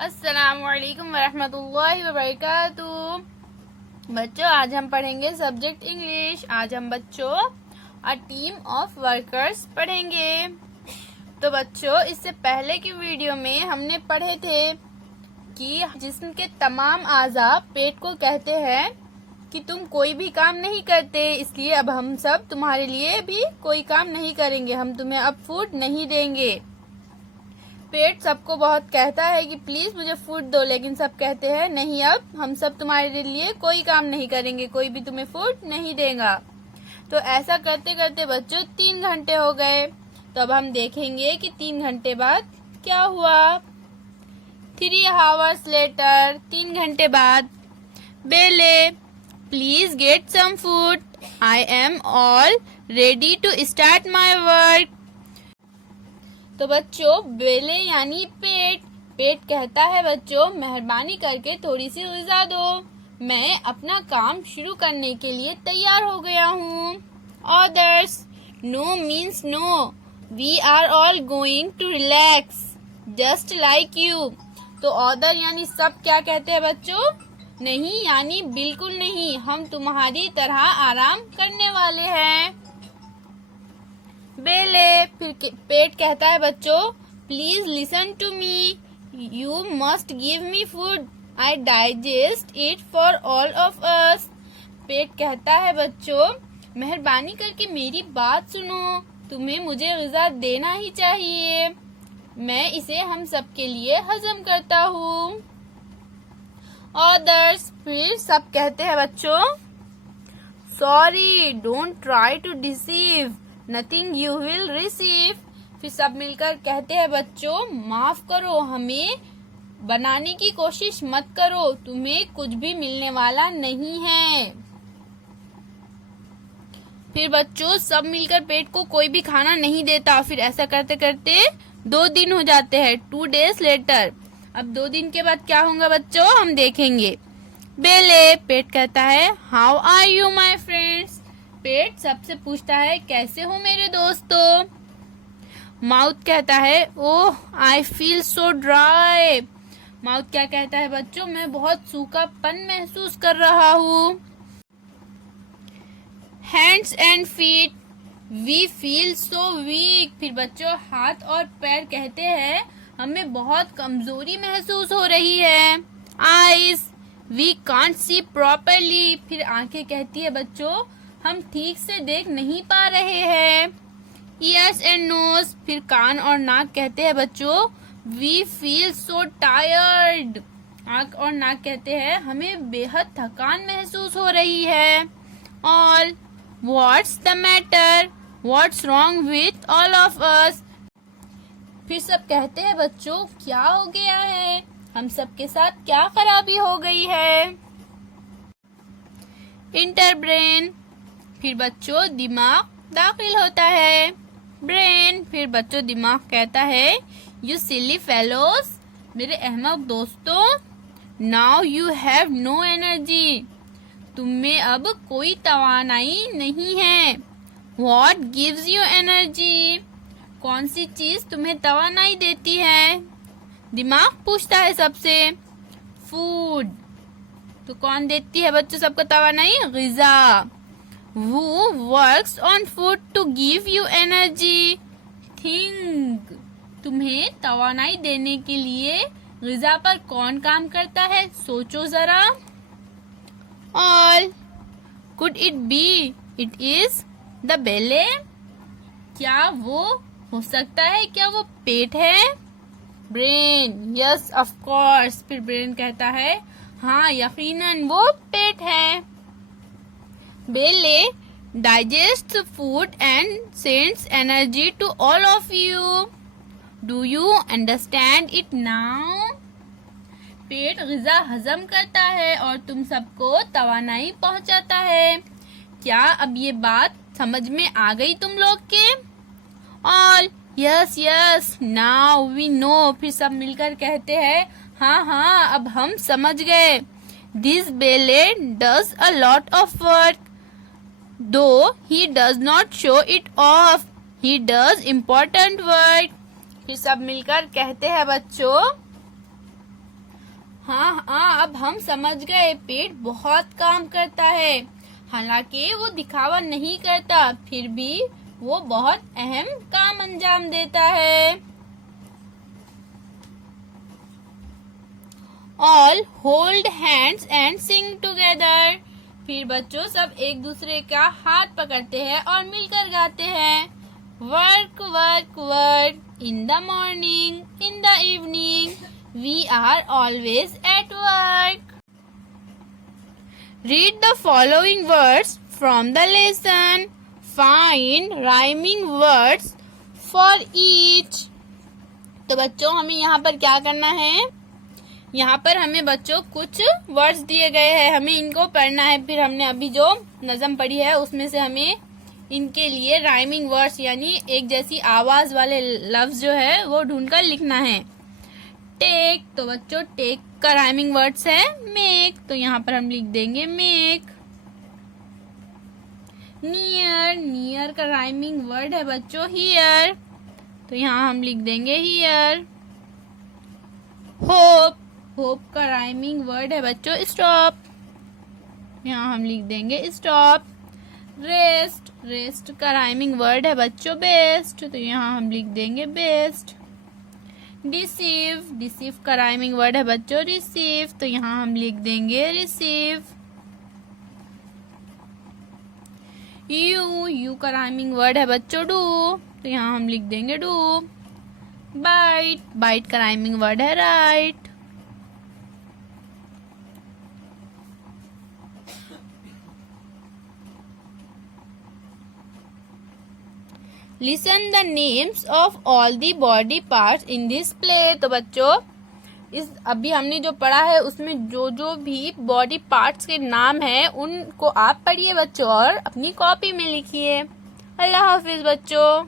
अस्सलामुअलैकुम वरहमतुल्लाहि वबरकातुहू। बच्चों, आज हम पढ़ेंगे सब्जेक्ट इंग्लिश। आज हम बच्चों अ टीम ऑफ वर्कर्स पढ़ेंगे। तो बच्चों, इससे पहले की वीडियो में हमने पढ़े थे कि जिस्म के तमाम आज़ा पेट को कहते हैं कि तुम कोई भी काम नहीं करते, इसलिए अब हम सब तुम्हारे लिए भी कोई काम नहीं करेंगे, हम तुम्हें अब फूड नहीं देंगे। पेट सबको बहुत कहता है कि प्लीज मुझे फूड दो, लेकिन सब कहते हैं नहीं, अब हम सब तुम्हारे लिए कोई काम नहीं करेंगे, कोई भी तुम्हें फूड नहीं देगा। तो ऐसा करते करते बच्चों 3 घंटे हो गए। तो अब हम देखेंगे कि 3 घंटे बाद क्या हुआ। 3 hours later, 3 घंटे बाद, Belle please get some food, I am all ready to start my work. तो बच्चों, बेले यानी पेट कहता है बच्चों मेहरबानी करके थोड़ी सी ग़िज़ा दो, मैं अपना काम शुरू करने के लिए तैयार हो गया हूँ। Others, no means no, we are all going to relax just like you. तो ऑदर यानी सब क्या कहते हैं बच्चों? नहीं यानी बिल्कुल नहीं, हम तुम्हारी तरह आराम करने वाले हैं। बेले फिर पेट कहता है बच्चों please listen to me, you must give me food, I digest it for all of us. पेट कहता है बच्चों मेहरबानी करके मेरी बात सुनो, तुम्हें मुझे ग़िज़ा देना ही चाहिए, मैं इसे हम सब के लिए हजम करता हूँ। ऑदर्स फिर सब कहते हैं बच्चों sorry, don't try to deceive, nothing you will receive. फिर सब मिलकर कहते हैं बच्चों माफ करो, हमें बनाने की कोशिश मत करो, तुम्हें कुछ भी मिलने वाला नहीं है। फिर बच्चों सब मिलकर पेट को कोई भी खाना नहीं देता। फिर ऐसा करते करते 2 दिन हो जाते हैं, 2 days later। अब 2 दिन के बाद क्या होगा बच्चों, हम देखेंगे। बेले पेट कहता है how are you my friends, पेट सबसे पूछता है कैसे हो मेरे दोस्तों। माउथ कहता है oh I feel so dry, mouth क्या कहता है बच्चों मैं बहुत सूखापन महसूस कर रहा हूँ। Hands and feet we feel so weak, फिर बच्चों हाथ और पैर कहते हैं हमें बहुत कमजोरी महसूस हो रही है। Eyes we can't see properly, फिर आंखें कहती है बच्चों हम ठीक से देख नहीं पा रहे हैं। ईयर्स एंड नोज, फिर कान और नाक कहते हैं बच्चों वी फील सो टायर्ड, आंख और नाक कहते हैं हमें बेहद थकान महसूस हो रही है। All what's the matter, what's wrong with all of अस, फिर सब कहते हैं बच्चों क्या हो गया है, हम सब के साथ क्या खराबी हो गई है। इंटर ब्रेन, फिर बच्चों दिमाग दाखिल होता है। ब्रेन, फिर बच्चों दिमाग कहता है यू सिली फेलोज, मेरे अहमक दोस्तों, now you have no energy, तुम्हें अब कोई तवानाई नहीं है। व्हाट गिव्स यू एनर्जी, कौन सी चीज तुम्हें तवानाई देती है? दिमाग पूछता है सबसे। फूड, तो कौन देती है बच्चों सबको तवानाई? ग़िज़ा। Who works on food to give you energy? Think, तुम्हें तवानाई देने के लिए ग़िज़ा पर कौन काम करता है? सोचो जरा। All, could it be it is the belly? क्या वो हो सकता है, क्या वो पेट है? ब्रेन, यस ऑफ कोर्स, फिर ब्रेन कहता है हाँ यकीनन वो पेट है। Belly digest food and sends energy to all of you, do you understand it now, पेट ग़िज़ा हजम करता है और तुम सबको तवानाई पहुंचाता है, क्या अब ये बात समझ में आ गई तुम लोग के? All yes yes now we know, फिर सब मिलकर कहते हैं हाँ हाँ अब हम समझ गए। दिस बेले does a lot of work, though he does not show it off, he does important work। फिर सब मिलकर कहते हैं बच्चों हाँ हाँ, अब हम समझ गए, पेट बहुत काम करता है। हालांकि वो दिखावा नहीं करता, फिर भी वो बहुत अहम काम अंजाम देता है। All hold hands and Singh together. फिर बच्चों सब एक दूसरे का हाथ पकड़ते हैं और मिलकर गाते हैं। Work work work, in the morning, in the evening, we are always at work. Read the following words from the lesson. Find rhyming words for each. तो बच्चों हमें यहाँ पर क्या करना है, यहाँ पर हमें बच्चों कुछ वर्ड्स दिए गए हैं, हमें इनको पढ़ना है। फिर हमने अभी जो नज़म पढ़ी है उसमें से हमें इनके लिए राइमिंग वर्ड्स यानी एक जैसी आवाज वाले लफ्ज जो है वो ढूंढकर लिखना है। टेक, तो बच्चों टेक का राइमिंग वर्ड्स है मेक, तो यहाँ पर हम लिख देंगे मेक। नियर, नियर का राइमिंग वर्ड है बच्चों हियर, तो यहाँ हम लिख देंगे हियर। होप, होप का राइमिंग वर्ड है बच्चों स्टॉप, यहाँ हम लिख देंगे स्टॉप। रेस्ट, रेस्ट का राइमिंग वर्ड है बच्चों बेस्ट, तो यहाँ हम लिख देंगे बेस्ट। डिसीव, डिसीव का राइमिंग वर्ड है बच्चों रिसीव, तो यहाँ हम लिख देंगे रिसीव। यू, यू का राइमिंग वर्ड है बच्चों डू, तो यहाँ हम लिख देंगे डू। बाइट, बाइट का राइमिंग वर्ड है right. Listen the names of all the body parts in this play। तो बच्चों इस अभी हमने जो पढ़ा है उसमें जो भी बॉडी पार्ट्स के नाम है उनको आप पढ़िए बच्चों और अपनी कॉपी में लिखिए। अल्लाह हाफिज बच्चों।